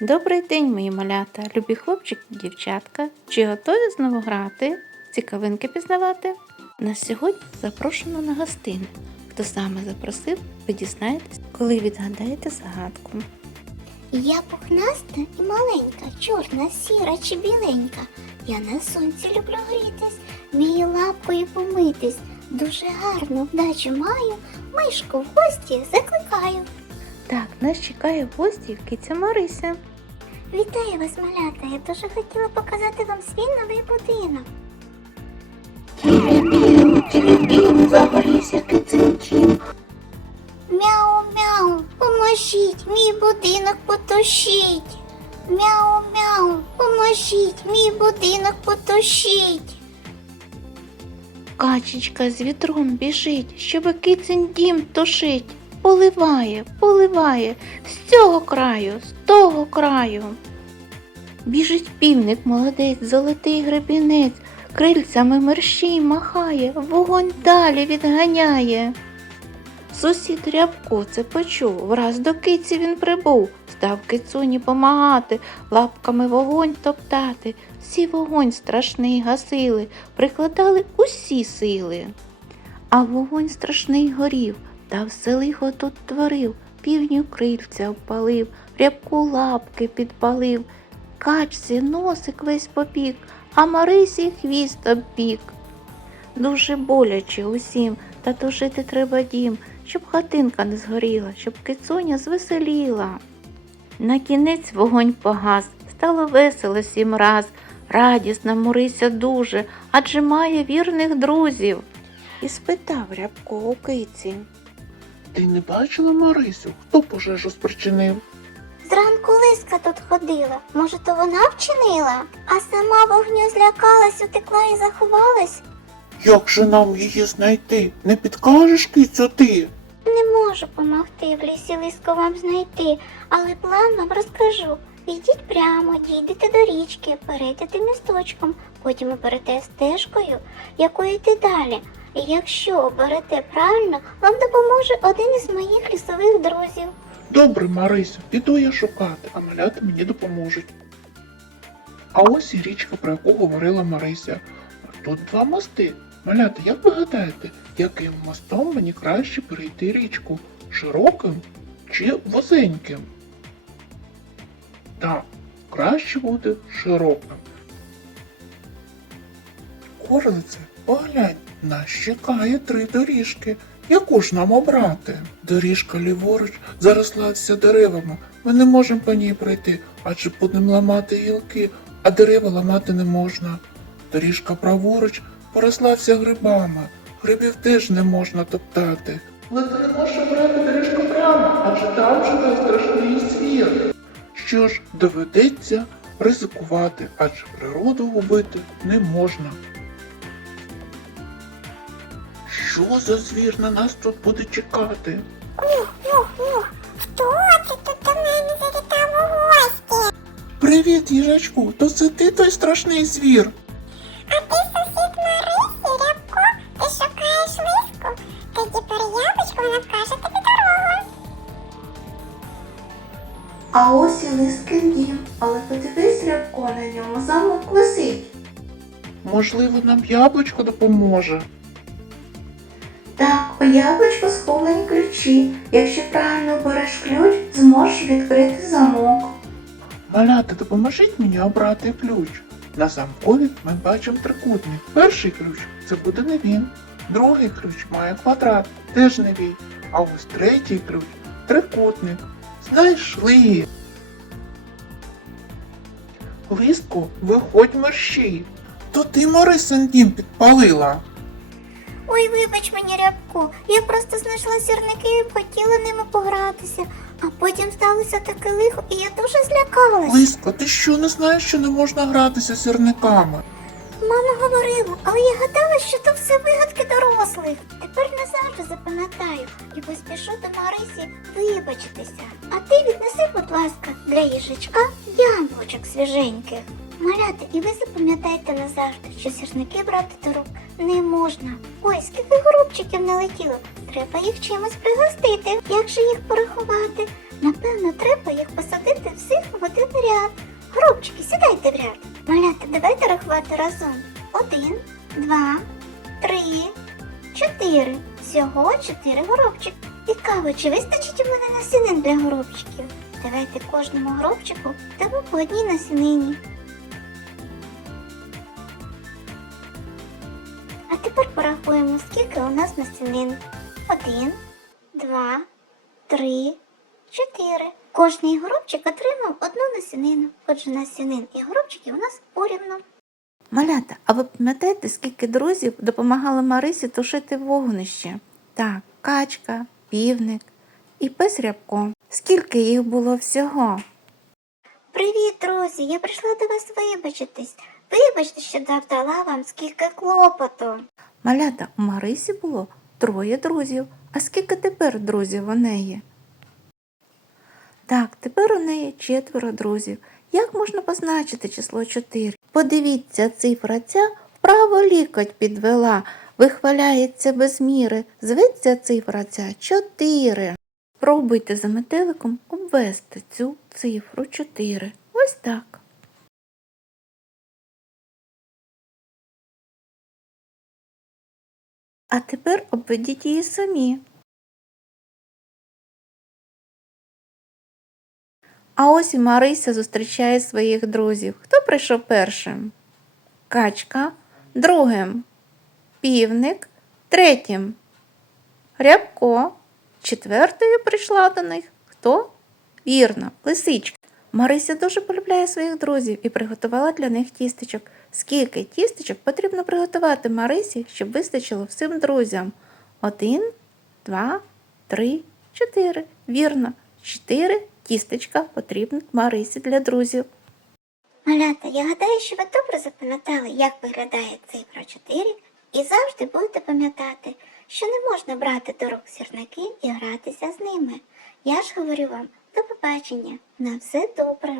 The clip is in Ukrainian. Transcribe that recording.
Добрий день, мої малята, любі хлопчики і дівчатка. Чи готові знову грати? Цікавинки пізнавати? Нас сьогодні запрошено на гостини. Хто саме запросив, ви дізнаєтесь, коли відгадаєте загадку. Я пухнаста і маленька, чорна, сіра чи біленька. Я на сонці люблю грітись, вмію лапкою помитись. Дуже гарну вдачу маю, мишку в гості закликаю. Так, нас чекає в гості киця Марися. Вітаю вас, малята! Я дуже хотіла показати вам свій новий будинок. Мяу-мяу, поможіть, мій будинок потушіть. Мяу-мяу, поможіть, мій будинок потушіть. Качечка з вітром біжить, щоб кицин дім тушить. Поливає, поливає з цього краю, з того краю. Біжить півник, молодець, золотий гребінець, крильцями мерщій махає, вогонь далі відганяє. Сусід Рябко це почув, враз до киці він прибув, став кицуні помагати, лапками вогонь топтати. Всі вогонь страшний гасили, прикладали усі сили. А вогонь страшний горів, та все лихо тут творив, півню крильця впалив, рябку лапки підпалив, качці носик весь попік, а Марисі хвіст обпік. Дуже боляче усім, та тушити треба дім, щоб хатинка не згоріла, щоб кицуня звеселіла. На кінець вогонь погас, стало весело сім раз, радісна Мурися дуже, адже має вірних друзів. І спитав Рябко у киці. Ти не бачила Марисю? Хто пожежу спричинив? Зранку лиска тут ходила. Може, то вона вчинила? А сама вогню злякалась, утекла і заховалась. Як же нам її знайти? Не підкажеш, кицю ти? Не можу помогти в лісі лиску вам знайти, але план вам розкажу. Йдіть прямо, дійдете до річки, перейдете місточком, потім оберете стежкою, якою йти далі. Якщо оберете правильно, вам допоможе один із моїх лісових друзів. Добре, Марисю, піду я шукати, а маляти мені допоможуть. А ось і річка, про яку говорила Марися. Тут два мости. Малята, як ви гадаєте, яким мостом мені краще перейти річку? Широким чи вузеньким? Так, краще буде широким. Орлице, поглянь, нас чекає три доріжки. Яку ж нам обрати? Доріжка ліворуч заросла вся деревами. Ми не можемо по ній пройти, адже будемо ламати гілки, а дерева ламати не можна. Доріжка праворуч поросла вся грибами. Грибів теж не можна топтати. Але ти не можеш обрати доріжку прямо, адже там живе страшний звір. Що ж, доведеться ризикувати, адже природу губити не можна. Що за звір на нас тут буде чекати? Ух-ух-ух, хто це тут до мене завітав у гості? Привіт, їжачку, то це ти той страшний звір. А ти сусід Марисі, Рябко, ти шукаєш лиску? Тоді переявочку вона вкаже тобі дорогу. А ось і лиски дім, але подивись, Рябко, на ньому замок висить. Можливо, нам яблучко допоможе. Так, у яблучку сховані ключі. Якщо правильно береш ключ, зможеш відкрити замок. Малята, допоможіть мені обрати ключ. На замкові ми бачимо трикутник. Перший ключ це буде не він. Другий ключ має квадрат, теж не він. А ось третій ключ трикутник. Знайшли. Листку, виходь мерщій. То ти Марисин дім підпалила. Ой, вибач мені, Рябко, я просто знайшла сірники і хотіла ними погратися, а потім сталося таке лихо, і я дуже злякалась. Лиско, ти що не знаєш, що не можна гратися сірниками? Мама говорила, але я гадала, що то все вигадки дорослих. Тепер назавжди запам'ятаю і поспішу до Марисі вибачитися. А ти віднеси, будь ласка, для їжачка яблучок свіженьких. Маляти, і ви запам'ятайте назавжди, що сірники брати до рук не можна. Ой, скільки горобчиків налетіло. Треба їх чимось пригостити. Як же їх порахувати? Напевно, треба їх посадити всіх в один ряд. Горобчики, сідайте в ряд. Малята, давайте рахувати разом. Один, два, три, чотири. Всього чотири горобчики. Цікаво, чи вистачить у мене насінин для горобчиків? Давайте кожному горобчику дамо по одній насінині. Порахуємо, скільки у нас насінин. Один, два, три, чотири. Кожний горобчик отримав одну насінину. Отже, насінин і горобчиків у нас порівну. Малята, а ви пам'ятаєте, скільки друзів допомагали Марисі тушити вогнище? Так, качка, півник і пес Рябко. Скільки їх було всього? Привіт, друзі! Я прийшла до вас вибачитись. Вибачте, що завдала вам скільки клопоту. Малята, у Марисі було троє друзів. А скільки тепер друзів у неї? Так, тепер у неї четверо друзів. Як можна позначити число 4? Подивіться, цифра ця вправо лікоть підвела, вихваляється без міри. Зветься цифра ця 4. Пробуйте за метеликом обвести цю цифру 4. Ось так. А тепер обведіть її самі. А ось і Марися зустрічає своїх друзів. Хто прийшов першим? Качка, другим півник, третім Рябко. Четвертою прийшла до них. Хто? Вірно, лисичка. Марися дуже полюбляє своїх друзів і приготувала для них тістечок. Скільки тістечок потрібно приготувати Марисі, щоб вистачило всім друзям? Один, два, три, чотири. Вірно, чотири тістечка потрібно Марисі для друзів. Малята, я гадаю, що ви добре запам'ятали, як виглядає цифра 4 і завжди будете пам'ятати, що не можна брати до рук сірники і гратися з ними. Я ж говорю вам до побачення. На все добре.